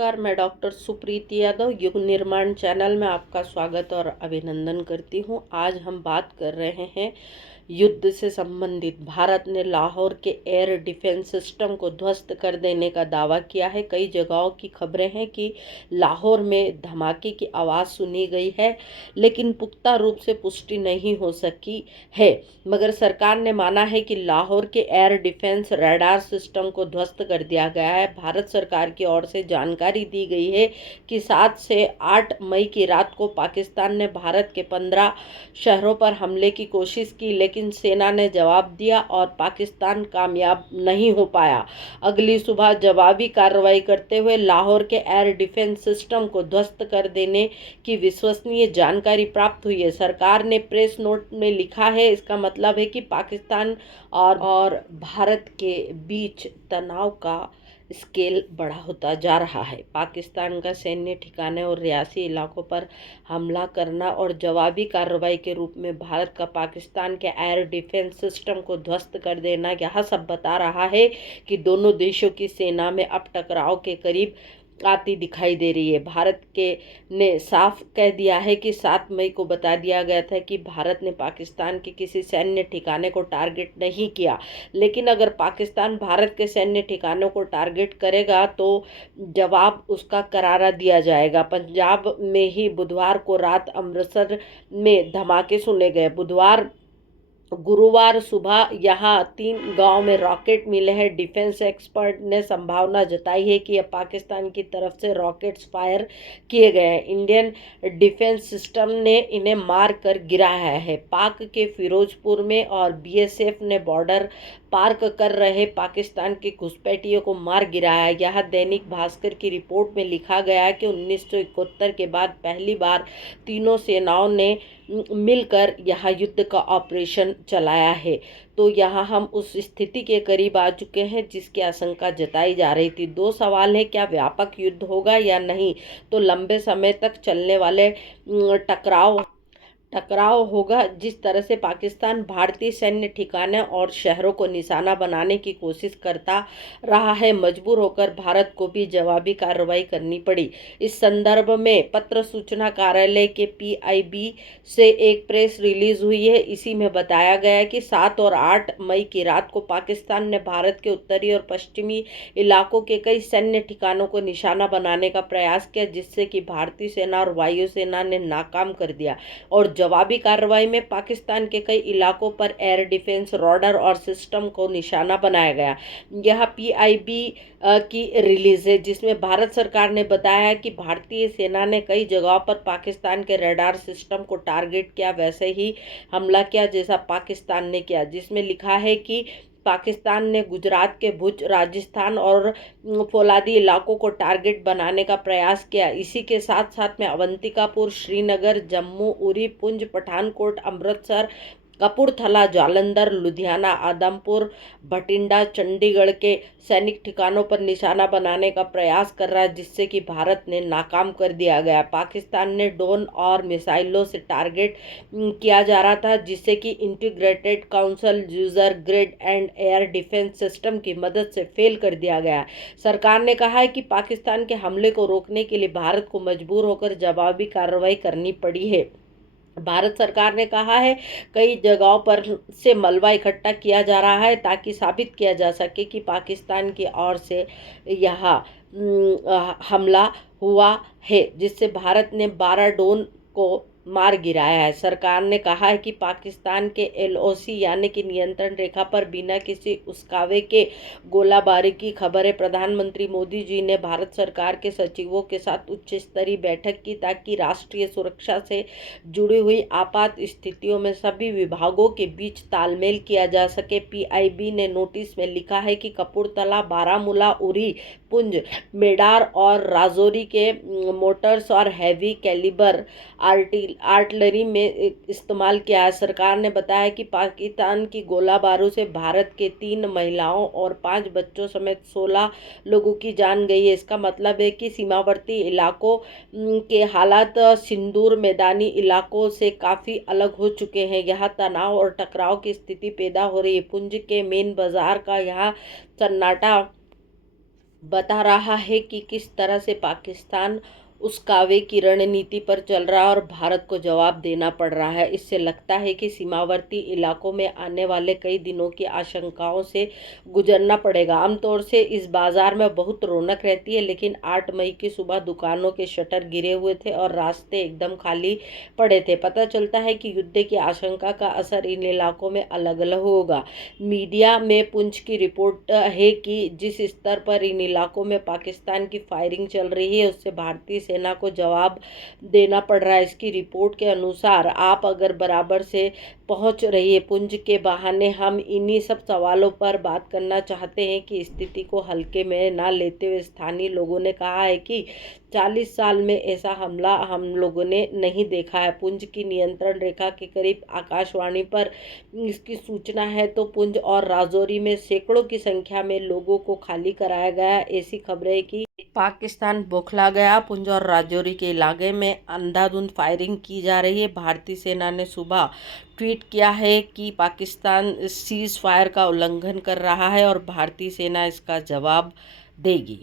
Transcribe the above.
नमस्कार, मैं डॉक्टर सुप्रीत यादव युग निर्माण चैनल में आपका स्वागत और अभिनंदन करती हूं। आज हम बात कर रहे हैं युद्ध से संबंधित। भारत ने लाहौर के एयर डिफेंस सिस्टम को ध्वस्त कर देने का दावा किया है। कई जगहों की खबरें हैं कि लाहौर में धमाके की आवाज़ सुनी गई है, लेकिन पुख्ता रूप से पुष्टि नहीं हो सकी है। मगर सरकार ने माना है कि लाहौर के एयर डिफेंस रडार सिस्टम को ध्वस्त कर दिया गया है। भारत सरकार की ओर से जानकारी दी गई है कि 7 से 8 मई की रात को पाकिस्तान ने भारत के 15 शहरों पर हमले की कोशिश की, लेकिन सेना ने जवाब दिया और पाकिस्तान कामयाब नहीं हो पाया। अगली सुबह जवाबी कार्रवाई करते हुए लाहौर के एयर डिफेंस सिस्टम को ध्वस्त कर देने की विश्वसनीय जानकारी प्राप्त हुई है। सरकार ने प्रेस नोट में लिखा है, इसका मतलब है कि पाकिस्तान और भारत के बीच तनाव का स्केल बड़ा होता जा रहा है। पाकिस्तान का सैन्य ठिकाने और रियासी इलाकों पर हमला करना और जवाबी कार्रवाई के रूप में भारत का पाकिस्तान के एयर डिफेंस सिस्टम को ध्वस्त कर देना, यह सब बता रहा है कि दोनों देशों की सेना में अब टकराव के करीब आती दिखाई दे रही है। भारत के ने साफ कह दिया है कि 7 मई को बता दिया गया था कि भारत ने पाकिस्तान के किसी सैन्य ठिकाने को टारगेट नहीं किया, लेकिन अगर पाकिस्तान भारत के सैन्य ठिकानों को टारगेट करेगा तो जवाब उसका करारा दिया जाएगा। पंजाब में ही बुधवार को रात अमृतसर में धमाके सुने गए। गुरुवार सुबह यहां 3 गांव में रॉकेट मिले हैं। डिफेंस एक्सपर्ट ने संभावना जताई है कि यह पाकिस्तान की तरफ से रॉकेट्स फायर किए गए हैं। इंडियन डिफेंस सिस्टम ने इन्हें मार कर गिराया है। पाक के फिरोजपुर में और बीएसएफ ने बॉर्डर पार कर रहे पाकिस्तान के घुसपैठियों को मार गिराया। यह दैनिक भास्कर की रिपोर्ट में लिखा गया है कि 1971 के बाद पहली बार तीनों सेनाओं ने मिलकर यह युद्ध का ऑपरेशन चलाया है। तो यहाँ हम उस स्थिति के करीब आ चुके हैं जिसकी आशंका जताई जा रही थी। 2 सवाल हैं, क्या व्यापक युद्ध होगा या नहीं, तो लंबे समय तक चलने वाले टकराव होगा। जिस तरह से पाकिस्तान भारतीय सैन्य ठिकाने और शहरों को निशाना बनाने की कोशिश करता रहा है, मजबूर होकर भारत को भी जवाबी कार्रवाई करनी पड़ी। इस संदर्भ में पत्र सूचना कार्यालय के पीआईबी से एक प्रेस रिलीज हुई है। इसी में बताया गया है कि 7 और 8 मई की रात को पाकिस्तान ने भारत के उत्तरी और पश्चिमी इलाकों के कई सैन्य ठिकानों को निशाना बनाने का प्रयास किया, जिससे कि भारतीय सेना और वायुसेना ने नाकाम कर दिया। और जवाबी कार्रवाई में पाकिस्तान के कई इलाकों पर एयर डिफेंस रडार और सिस्टम को निशाना बनाया गया। यह पीआईबी की रिलीज है, जिसमें भारत सरकार ने बताया कि भारतीय सेना ने कई जगहों पर पाकिस्तान के रडार सिस्टम को टारगेट किया, वैसे ही हमला किया जैसा पाकिस्तान ने किया। जिसमें लिखा है कि पाकिस्तान ने गुजरात के भुज, राजस्थान और फौलादी इलाकों को टारगेट बनाने का प्रयास किया। इसी के साथ साथ में अवंतिकापुर, श्रीनगर, जम्मू, उरी, पुंछ, पठानकोट, अमृतसर, कपूरथला, जालंधर, लुधियाना, आदमपुर, भटिंडा, चंडीगढ़ के सैनिक ठिकानों पर निशाना बनाने का प्रयास कर रहा है, जिससे कि भारत ने नाकाम कर दिया गया। पाकिस्तान ने ड्रोन और मिसाइलों से टारगेट किया जा रहा था, जिससे कि integrated counter UAS grid and air defence system की मदद से फेल कर दिया गया। सरकार ने कहा है कि पाकिस्तान के हमले को रोकने के लिए भारत को मजबूर होकर जवाबी कार्रवाई करनी पड़ी है। भारत सरकार ने कहा है कई जगहों पर से मलबा इकट्ठा किया जा रहा है ताकि साबित किया जा सके कि पाकिस्तान की ओर से यह हमला हुआ है, जिससे भारत ने 12 ड्रोन को मार गिराया है। सरकार ने कहा है कि पाकिस्तान के एलओसी यानी कि नियंत्रण रेखा पर बिना किसी उस्कावे के गोलाबारी की खबर है। प्रधानमंत्री मोदी जी ने भारत सरकार के सचिवों के साथ उच्च स्तरीय बैठक की ताकि राष्ट्रीय सुरक्षा से जुड़ी हुई आपात स्थितियों में सभी विभागों के बीच तालमेल किया जा सके। पीआईबी ने नोटिस में लिखा है कि कपूरथला, बारामूला, उरी, पुंछ, मेडार और राजौरी के मोटर्स और हैवी कैलिबर आर्टिलरी में इस्तेमाल किया है। सरकार ने बताया कि पाकिस्तान की गोला बारूद से भारत के 3 महिलाओं और 5 बच्चों समेत 16 लोगों की जान गई है। इसका मतलब है कि सीमावर्ती इलाकों के हालात सिंदूर मैदानी इलाकों से काफ़ी अलग हो चुके हैं। यहाँ तनाव और टकराव की स्थिति पैदा हो रही है। पुंछ के मेन बाजार का यहाँ सन्नाटा बता रहा है कि किस तरह से पाकिस्तान उस कावे की रणनीति पर चल रहा है और भारत को जवाब देना पड़ रहा है। इससे लगता है कि सीमावर्ती इलाकों में आने वाले कई दिनों की आशंकाओं से गुजरना पड़ेगा। आमतौर से इस बाजार में बहुत रौनक रहती है, लेकिन 8 मई की सुबह दुकानों के शटर गिरे हुए थे और रास्ते एकदम खाली पड़े थे। पता चलता है कि युद्ध की आशंका का असर इन इलाकों में अलग अलग होगा। मीडिया में पुंछ की रिपोर्ट है कि जिस स्तर पर इन इलाकों में पाकिस्तान की फायरिंग चल रही है, उससे भारतीय सेना को जवाब देना पड़ रहा है। इसकी रिपोर्ट के अनुसार आप अगर बराबर से पहुंच रही है पुंछ के बहाने हम इन्हीं सब सवालों पर बात करना चाहते हैं कि स्थिति को हल्के में ना लेते हुए स्थानीय लोगों ने कहा है कि 40 साल में ऐसा हमला हम लोगों ने नहीं देखा है। पुंछ की नियंत्रण रेखा के करीब आकाशवाणी पर इसकी सूचना है तो पुंछ और राजौरी में सैकड़ों की संख्या में लोगों को खाली कराया गया। ऐसी खबरें कि पाकिस्तान बौखला गया। पुंछ और राजौरी के इलाके में अंधाधुंध फायरिंग की जा रही है। भारतीय सेना ने सुबह ट्वीट किया है कि पाकिस्तान सीज फायर का उल्लंघन कर रहा है और भारतीय सेना इसका जवाब देगी।